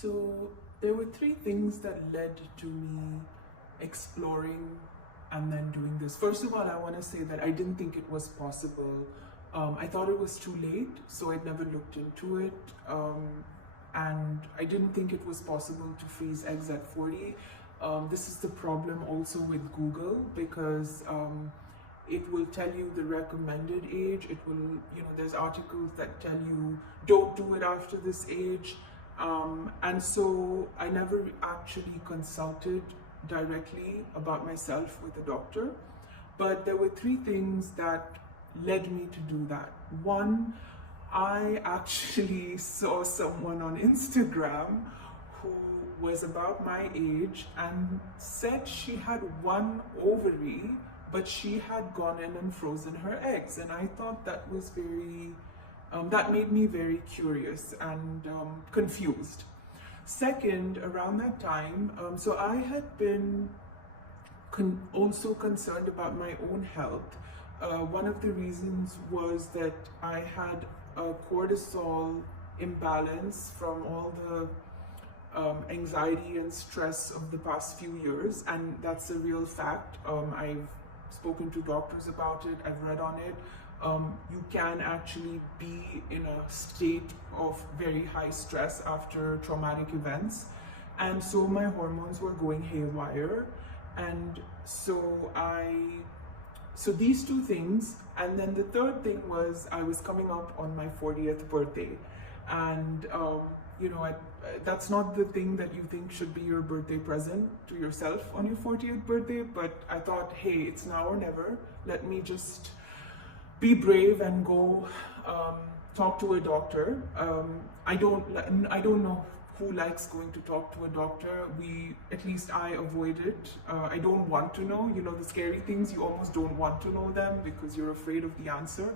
So there were three things that led to me exploring and then doing this. First of all, I want to say that I didn't think it was possible. I thought it was too late, so I'd never looked into it. And I didn't think it was possible to freeze eggs at 40. This is the problem also with Google, because it will tell you the recommended age. It will, there's articles that tell you don't do it after this age. And so I never actually consulted directly about myself with a doctor. But there were three things that led me to do that. One, I actually saw someone on Instagram who was about my age and said she had one ovary, but she had gone in and frozen her eggs. And I thought that was very, that made me very curious and confused. Second, around that time, so I had been also concerned about my own health. One of the reasons was that I had a cortisol imbalance from all the anxiety and stress of the past few years, and that's a real fact. I've spoken to doctors about it, I've read on it. You can actually be in a state of very high stress after traumatic events, and so my hormones were going haywire. And so these two things, and then the third thing was I was coming up on my 40th birthday, and that's not the thing that you think should be your birthday present to yourself on your 40th birthday, but I thought, hey, it's now or never. Let me just be brave and go talk to a doctor. I don't know who likes going to talk to a doctor. At least I avoid it. I don't want to know, the scary things, you almost don't want to know them because you're afraid of the answer.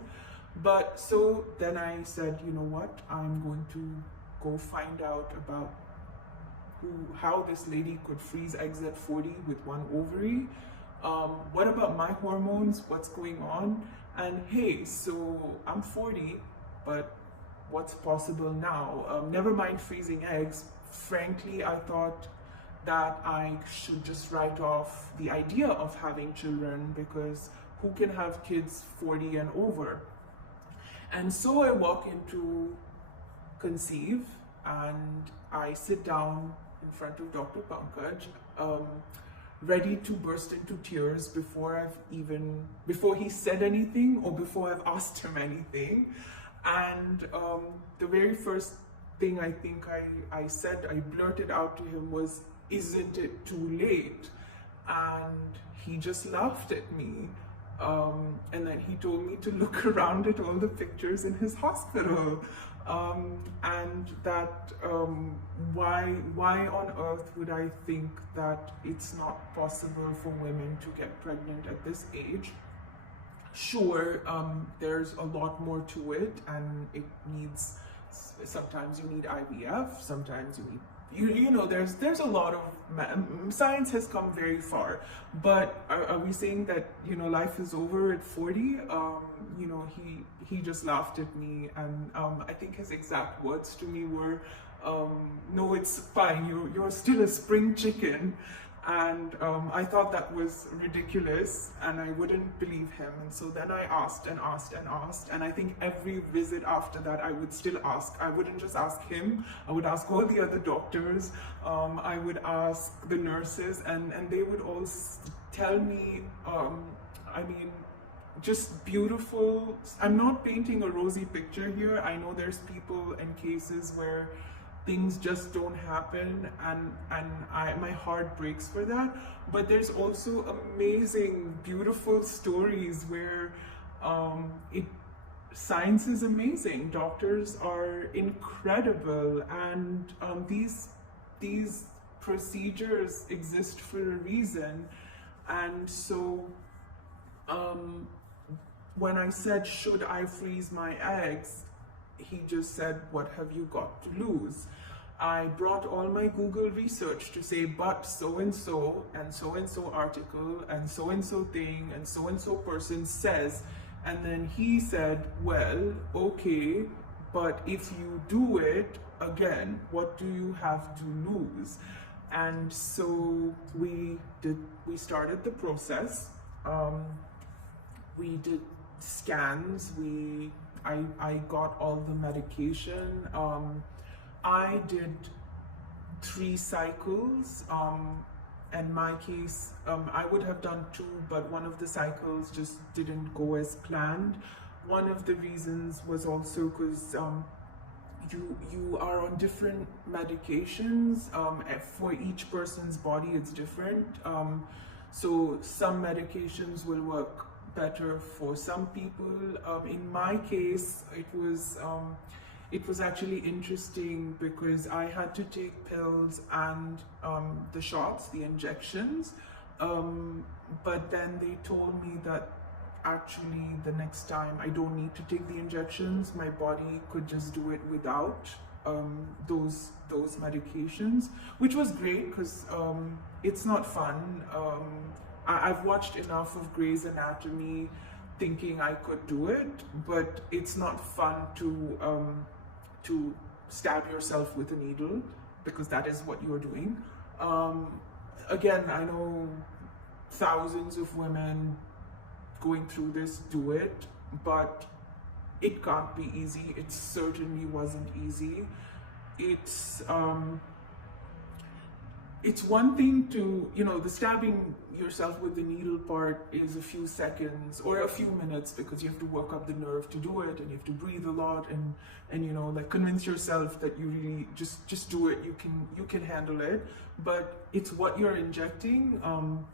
But so then I said, you know what, I'm going to go find out about how this lady could freeze eggs at 40 with one ovary. What about my hormones? What's going on? And hey, so I'm 40, but what's possible now? Never mind freezing eggs. Frankly, I thought that I should just write off the idea of having children, because who can have kids 40 and over? And so I walk into Conceive and I sit down in front of Dr. Pankaj, ready to burst into tears before he said anything or before I've asked him anything. And the very first thing I think I blurted out to him was, "Isn't it too late?" And he just laughed at me. And then he told me to look around at all the pictures in his hospital. And that why on earth would I think that it's not possible for women to get pregnant at this age? Sure, there's a lot more to it, and it needs, sometimes you need IVF, sometimes you need, there's a lot of, science has come very far, but are we saying that, life is over at 40? He just laughed at me, and I think his exact words to me were, no, it's fine, you're still a spring chicken. And I thought that was ridiculous, and I wouldn't believe him. And so then I asked and asked and asked, and I think every visit after that I would still ask. I wouldn't just ask him, I would ask all the other doctors, I would ask the nurses, and they would all tell me, just beautiful. I'm not painting a rosy picture here. I know there's people and cases where things just don't happen, and my heart breaks for that. But there's also amazing, beautiful stories where science is amazing. Doctors are incredible, and these procedures exist for a reason. And so when I said, should I freeze my eggs, he just said, what have you got to lose? I brought all my Google research to say, but so-and-so article and so-and-so thing and so-and-so person says. And then he said, well, okay, but if you do it again, what do you have to lose? And so we started the process. We did scans. I got all the medication. I did 3 cycles. In my case, I would have done 2, but one of the cycles just didn't go as planned. One of the reasons was also because you are on different medications. For each person's body, it's different. So some medications will work better for some people. In my case, it was actually interesting because I had to take pills and the shots, the injections, but then they told me that actually the next time I don't need to take the injections. My body could just do it without those medications, which was great because it's not fun. I've watched enough of Grey's Anatomy thinking I could do it, but it's not fun to stab yourself with a needle, because that is what you're doing. Again, I know thousands of women going through this do it, but it can't be easy. It certainly wasn't easy. It's one thing to, the stabbing yourself with the needle part is a few seconds or a few minutes, because you have to work up the nerve to do it, and you have to breathe a lot and like convince yourself that you really just do it. You can handle it. But it's what you're injecting.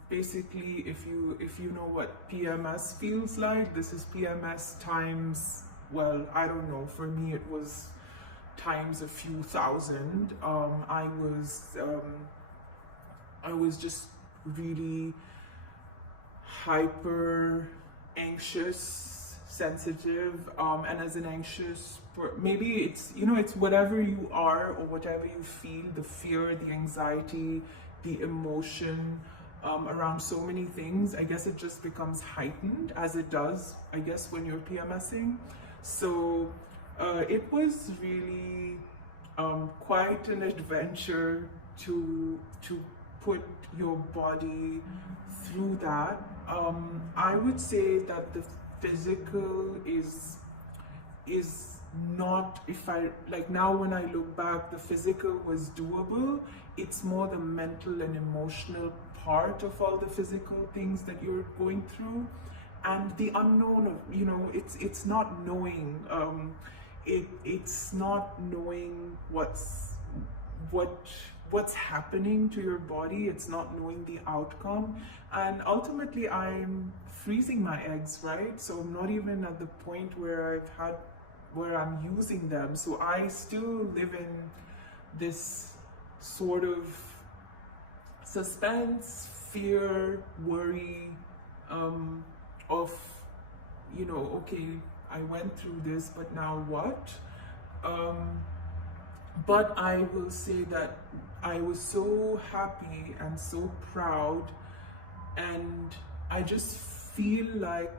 Basically, if you know what PMS feels like, this is PMS times, well, I don't know. For me, it was times a few thousand. I was just really hyper anxious, sensitive, and as an anxious, maybe it's whatever you are or whatever you feel, the fear, the anxiety, the emotion around so many things, I guess it just becomes heightened, as it does, I guess, when you're PMSing. So it was really quite an adventure to put your body through that. I would say that the physical is not, now when I look back, the physical was doable. It's more the mental and emotional part of all the physical things that you're going through, and the unknown of, it's not knowing, it's not knowing what's happening to your body. It's not knowing the outcome, and ultimately I'm freezing my eggs, right? So I'm not even at the point where I'm using them. So I still live in this sort of suspense, fear, worry of, okay, I went through this, but now what? But I will say that I was so happy and so proud, and I just feel like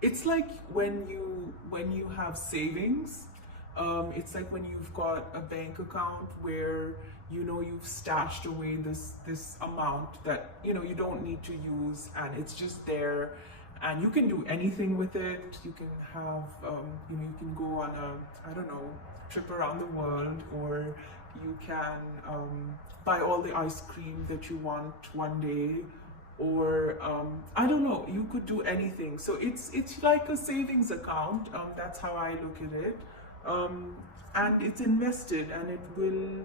it's like when you have savings, it's like when you've got a bank account where you've stashed away this amount that you don't need to use, and it's just there, and you can do anything with it. You can have you can go on a trip around the world, or you can buy all the ice cream that you want one day, or I don't know, you could do anything. So it's like a savings account. That's how I look at it, and it's invested, and it will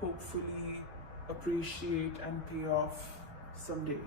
hopefully appreciate and pay off someday.